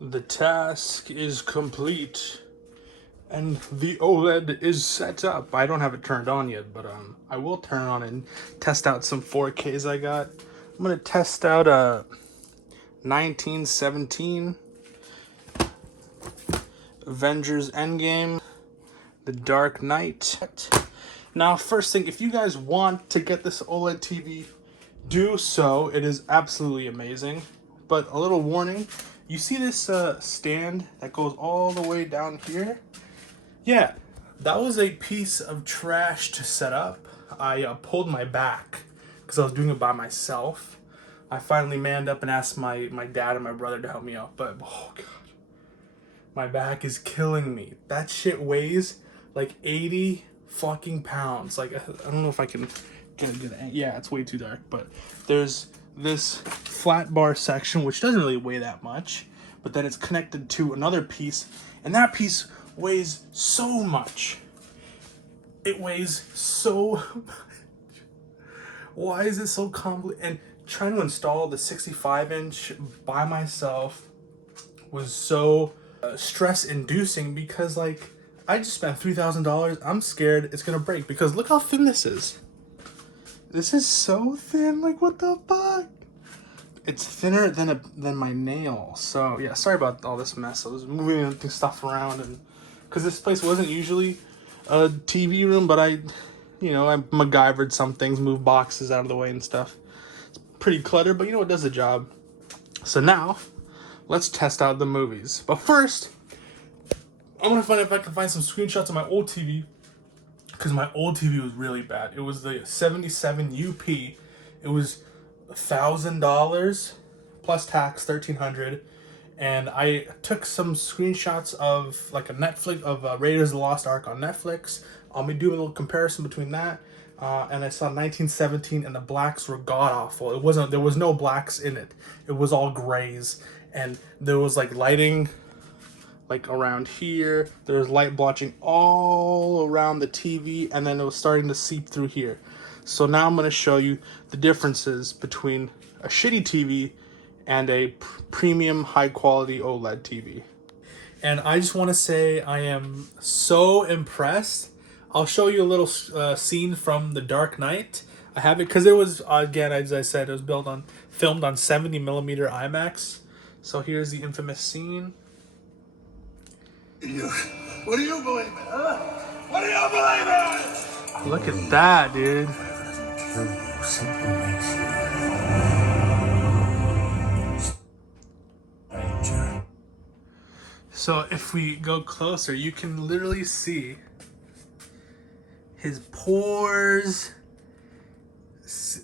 The task is complete and the OLED is set up. I don't have it turned on yet, but I will turn it on and test out some 4Ks I got. I'm gonna test out a 1917 Avengers Endgame, The Dark Knight. Now, first thing, if you guys want to get this OLED TV, do so. It is absolutely amazing. But a little warning, you see this stand that goes all the way down here? Yeah, that was a piece of trash to set up. I pulled my back because I was doing it by myself. I finally manned up and asked my dad and my brother to help me out, but oh god, my back is killing me. That shit weighs like 80 fucking pounds. Like, I don't know if I can get a good, yeah, it's way too dark, but there's this flat bar section which doesn't really weigh that much, but then it's connected to another piece, and that piece weighs so much. It weighs so much. Why is it so complicated? And trying to install the 65-inch by myself was so stress-inducing because, like, I just spent $3,000. I'm scared it's gonna break because look how thin this is. This is so thin. Like, what the fuck? It's thinner than my nail. So yeah, sorry about all this mess. I was moving stuff around, and because this place wasn't usually a TV room, but I MacGyvered some things, moved boxes out of the way and stuff. It's pretty cluttered, but you know, it does the job. So now, let's test out the movies. But first, I'm gonna find if I can find some screenshots of my old TV, because my old TV was really bad. It was the 77 UP. It was $1,000 plus tax, $1,300, and I took some screenshots of like a Netflix of Raiders of the Lost Ark on Netflix. I'll be doing a little comparison between that and I saw 1917, and the blacks were god awful. There was no blacks in it. It was all grays, and there was like lighting like around here. There was light blotching all around the TV, and then it was starting to seep through here. So now I'm going to show you the differences between a shitty TV and a premium high quality OLED TV. And I just want to say I am so impressed. I'll show you a little scene from The Dark Knight. I have it because it was, again, as I said, it was filmed on 70mm IMAX. So here's the infamous scene. What do you believe in, huh? What do you believe in? Look at that, dude. So if we go closer, you can literally see his pores.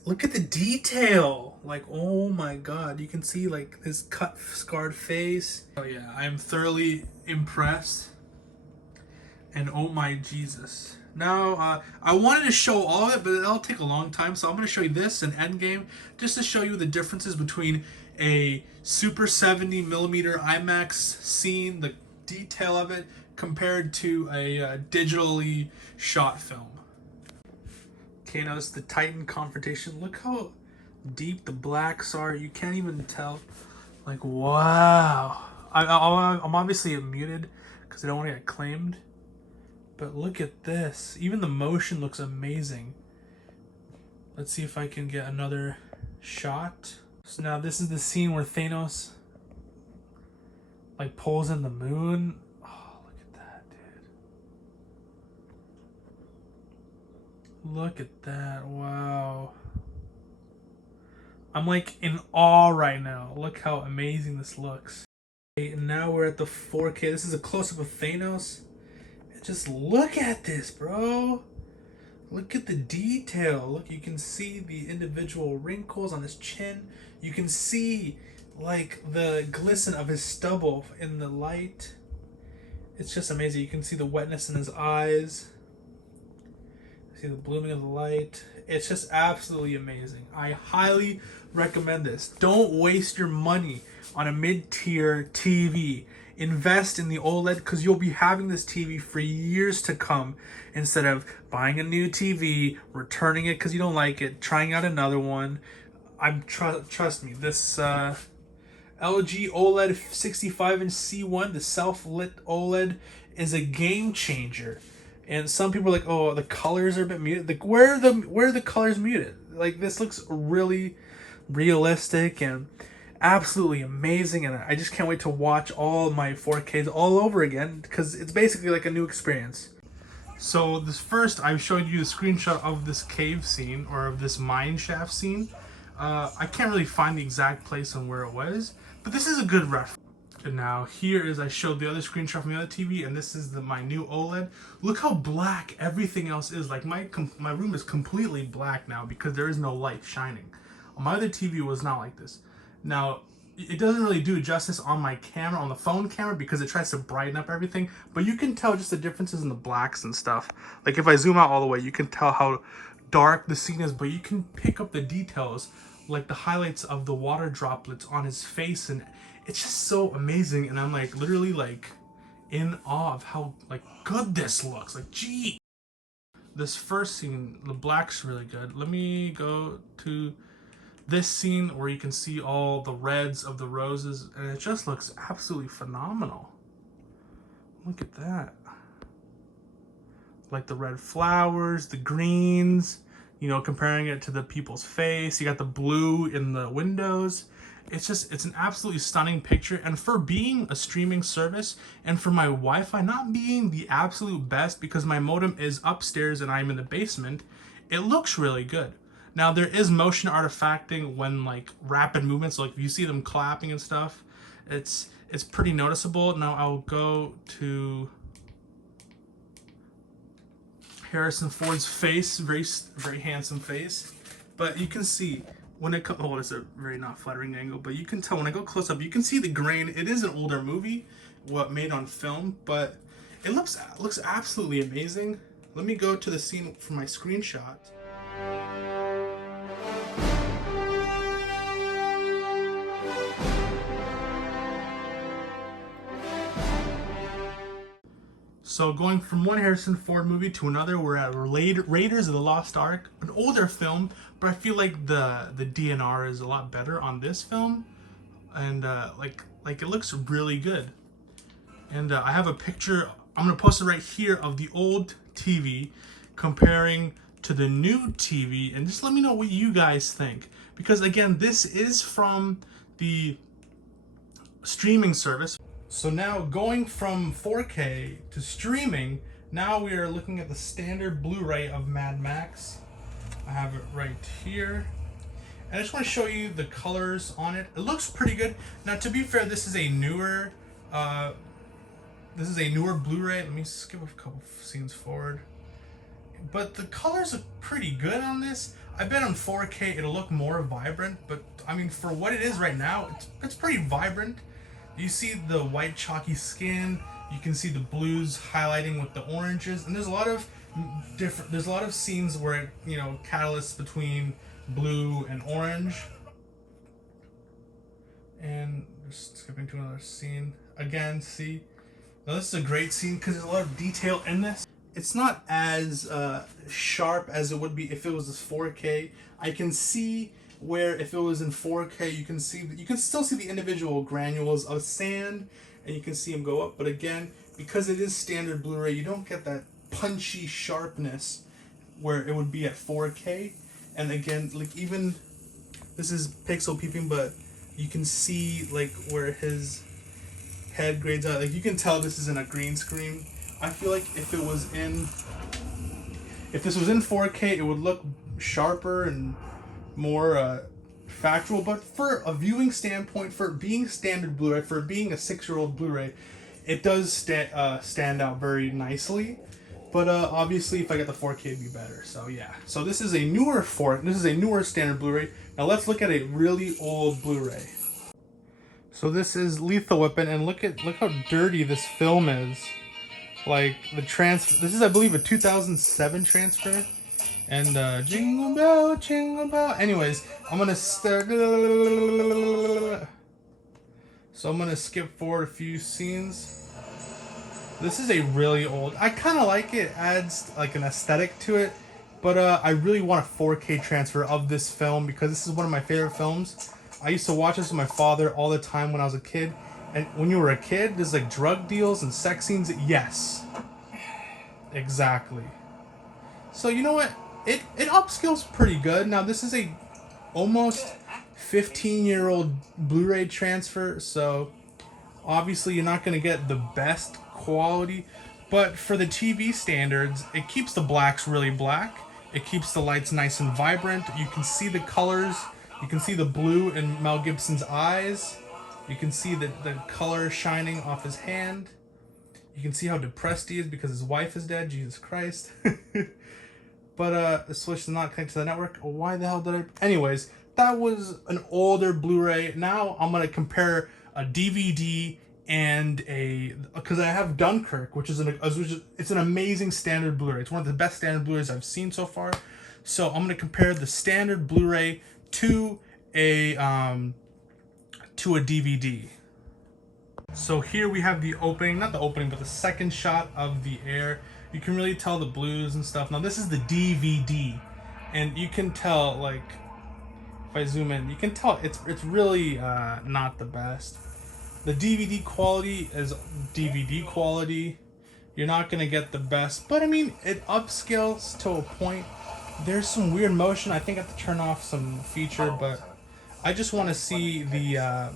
Look at the detail. Like, oh my god, you can see like his cut, scarred face. Oh yeah, I'm thoroughly impressed. And oh my Jesus. Now, I wanted to show all of it, but it'll take a long time. So I'm going to show you this and Endgame, just to show you the differences between a Super 70mm IMAX scene, the detail of it, compared to a digitally shot film. Okay, notice the Titan confrontation. Look how deep the blacks are. You can't even tell. Like, wow. I'm obviously muted because I don't want to get claimed. But look at this. Even the motion looks amazing. Let's see if I can get another shot. So now this is the scene where Thanos like pulls in the moon. Oh, look at that, dude. Look at that. Wow. I'm like in awe right now. Look how amazing this looks. Okay, and now we're at the 4K. This is a close-up of Thanos. Just look at this, bro. Look at the detail. Look, you can see the individual wrinkles on his chin. You can see like the glisten of his stubble in the light. It's just amazing. You can see the wetness in his eyes. See the blooming of the light. It's just absolutely amazing. I highly recommend this. Don't waste your money on a mid-tier TV. Invest in the OLED because you'll be having this TV for years to come instead of buying a new TV, returning it because you don't like it, trying out another one. Trust me, this LG OLED 65-inch C1, the self-lit OLED, is a game changer. And some people are like, "Oh, the colors are a bit muted." Like, where are the colors muted? Like, this looks really realistic and absolutely amazing, and I just can't wait to watch all my 4Ks all over again because it's basically like a new experience. So this first, I showed you the screenshot of this cave scene, or of this mine shaft scene. I can't really find the exact place on where it was, but this is a good reference. And now here is, I showed the other screenshot from the other TV, and this is my new OLED. Look how black everything else is. Like my room is completely black now because there is no light shining. My other TV was not like this. Now, it doesn't really do justice on my camera, on the phone camera, because it tries to brighten up everything, but you can tell just the differences in the blacks and stuff. Like if I zoom out all the way, you can tell how dark the scene is, but you can pick up the details, like the highlights of the water droplets on his face, and it's just so amazing. And I'm like literally like in awe of how like good this looks. Like, gee. This first scene, the black's really good. Let me go to this scene where you can see all the reds of the roses, and it just looks absolutely phenomenal. Look at that. Like the red flowers, the greens, you know, comparing it to the people's face. You got the blue in the windows. It's an absolutely stunning picture. And for being a streaming service, and for my Wi-Fi not being the absolute best because my modem is upstairs and I'm in the basement, it looks really good. Now there is motion artifacting when like rapid movements, like if you see them clapping and stuff, it's pretty noticeable. Now I'll go to Harrison Ford's face, very handsome face, but you can see when it comes, oh, it's a very not flattering angle, but you can tell when I go close up, you can see the grain. It is an older movie, what made on film, but it looks absolutely amazing. Let me go to the scene from my screenshot. So going from one Harrison Ford movie to another, we're at Raiders of the Lost Ark, an older film, but I feel like the DNR is a lot better on this film, and like it looks really good. And I have a picture, I'm gonna post it right here, of the old TV comparing to the new TV, and just let me know what you guys think, because again, this is from the streaming service. So now going from 4K to streaming, now we are looking at the standard Blu-ray of Mad Max. I have it right here. And I just want to show you the colors on it. It looks pretty good. Now to be fair, this is a newer Blu-ray. Let me skip a couple scenes forward. But the colors are pretty good on this. I bet on 4K it'll look more vibrant, but I mean for what it is right now, it's pretty vibrant. You see the white chalky skin, you can see the blues highlighting with the oranges, and there's a lot of scenes where it, you know, catalysts between blue and orange. And just skipping to another scene. Again, see? Now this is a great scene because there's a lot of detail in this. It's not as sharp as it would be if it was this 4K. I can see where if it was in 4K, you can still see the individual granules of sand, and you can see them go up. But again, because it is standard Blu-ray, you don't get that punchy sharpness where it would be at 4K. And again, like even this is pixel peeping, but you can see like where his head grades out. Like you can tell this isn't a green screen. I feel like if this was in 4K, it would look sharper and more factual. But for a viewing standpoint, for being standard Blu-ray, for being a 6-year-old Blu-ray, it does stand out very nicely. But obviously, if I get the 4K, it'd be better. So yeah. So this is a newer standard Blu-ray. Now let's look at a really old Blu-ray. So this is Lethal Weapon, and look how dirty this film is. Like the this is, I believe, a 2007 transfer. And jingle bell, jingle bell. Anyways, I'm gonna start. So I'm gonna skip forward a few scenes. This is a really old. I kind of like it. Adds like an aesthetic to it, but I really want a 4K transfer of this film because this is one of my favorite films. I used to watch this with my father all the time when I was a kid. And when you were a kid, there's like drug deals and sex scenes. Yes. Exactly. So you know what? It upscales pretty good. Now this is a almost 15-year-old Blu-ray transfer, so obviously you're not going to get the best quality, but for the TV standards, it keeps the blacks really black. It keeps the lights nice and vibrant. You can see the colors. You can see the blue in Mel Gibson's eyes. You can see the color shining off his hand. You can see how depressed he is because his wife is dead. Jesus Christ. But the Switch is not connected to the network. Why the hell did I... Anyways, that was an older Blu-ray. Now I'm going to compare a DVD and a... Because I have Dunkirk, which is it's an amazing standard Blu-ray. It's one of the best standard Blu-rays I've seen so far. So I'm going to compare the standard Blu-ray to a DVD. So here we have the opening, not the opening, but the second shot of the air. You can really tell the blues and stuff. Now this is the DVD, and you can tell, like, if I zoom in, you can tell it's really not the best. The DVD quality is DVD quality. You're not gonna get the best, but I mean, it upscales to a point. There's some weird motion. I think I have to turn off some feature, but I just want to see the.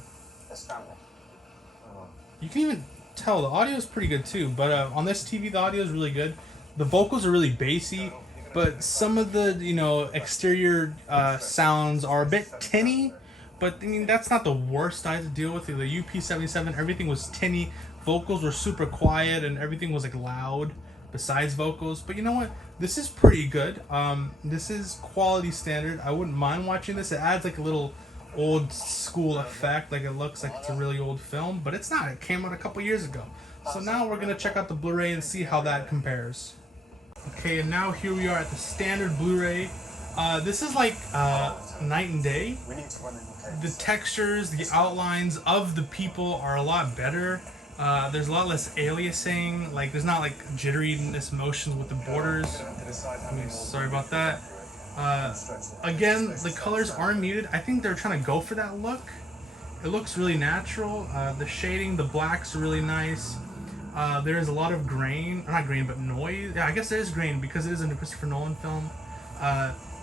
You can even tell the audio is pretty good too, but on this TV the audio is really good. The vocals are really bassy, but some of the exterior sounds are a bit tinny, but I mean that's not the worst I had to deal with. The UP77, everything was tinny, vocals were super quiet, and everything was like loud besides vocals. But you know what, this is pretty good. This is quality standard. I wouldn't mind watching this. It adds like a little old school effect, like it looks like it's a really old film, but it's not. It came out a couple years ago. So now we're gonna check out the Blu-ray and see how that compares. Okay, and now here we are at the standard Blu-ray. This is like night and day. The textures, the outlines of the people are a lot better. There's a lot less aliasing. Like there's not like jitteriness motions with the borders. Sorry about that. Again, the colors are muted. I think they're trying to go for that look. It looks really natural. The shading, the blacks are really nice. There's a lot of grain, or not grain, but noise. Yeah, I guess there is grain because it is a Christopher Nolan film.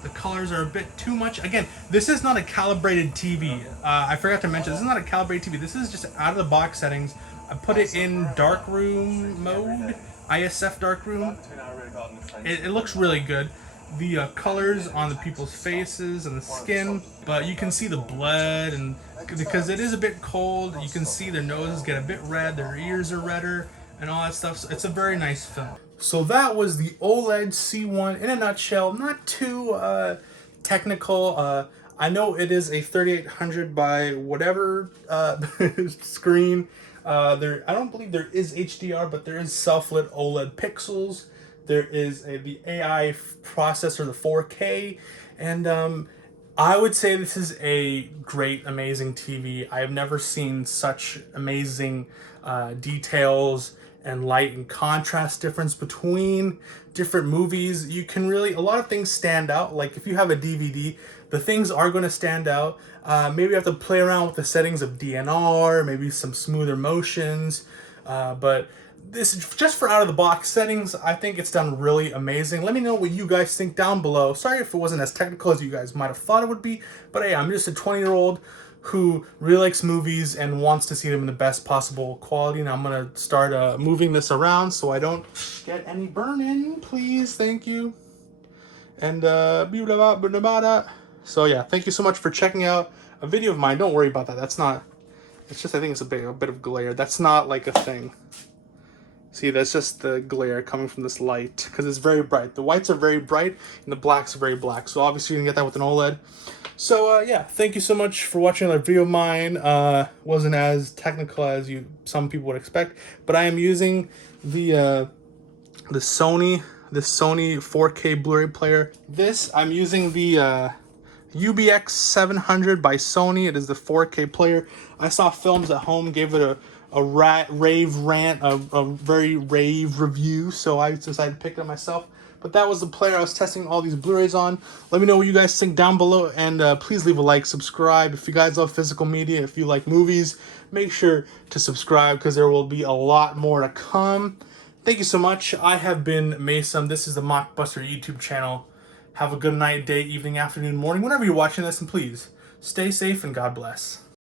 The colors are a bit too much. Again, this is not a calibrated TV. I forgot to mention, this is not a calibrated TV. This is just out of the box settings. I put it in darkroom mode, ISF darkroom. It looks really good. The colors on the people's faces and the skin, but you can see the blood, and because it is a bit cold, you can see their noses get a bit red, their ears are redder, and all that stuff. So it's a very nice film. So that was the OLED C1 in a nutshell. Not too technical. I know it is a 3800 by whatever screen. I don't believe there is HDR, but there is self-lit OLED pixels. There is the AI processor, the 4K, and I would say this is a great, amazing TV. I have never seen such amazing details and light and contrast difference between different movies. You can really, a lot of things stand out. Like if you have a DVD, the things are going to stand out. Maybe you have to play around with the settings of DNR, maybe some smoother motions, but this is just for out of the box settings. I think it's done really amazing. Let me know what you guys think down below. Sorry if it wasn't as technical as you guys might have thought it would be, but hey, I'm just a 20-year-old who really likes movies and wants to see them in the best possible quality. Now I'm gonna start moving this around so I don't get any burn-in, please. Thank you. And so yeah, thank you so much for checking out a video of mine. Don't worry about that. That's not. It's just I think it's a bit of glare. That's not like a thing. See, that's just the glare coming from this light because it's very bright. The whites are very bright and the blacks are very black. So obviously you can get that with an OLED. So yeah, thank you so much for watching another video of mine. Wasn't as technical as some people would expect, but I am using the Sony 4K Blu-ray player. I'm using the UBX 700 by Sony. It is the 4K player. I saw films at home, gave it a very rave review, so I decided to pick it up myself. But that was the player I was testing all these Blu-rays on. Let me know what you guys think down below, and please leave a like, subscribe. If you guys love physical media, if you like movies, make sure to subscribe because there will be a lot more to come. Thank you so much. I have been Mason. This is the Mockbuster YouTube channel. Have a good night, day, evening, afternoon, morning, whenever you're watching this, and please stay safe and God bless.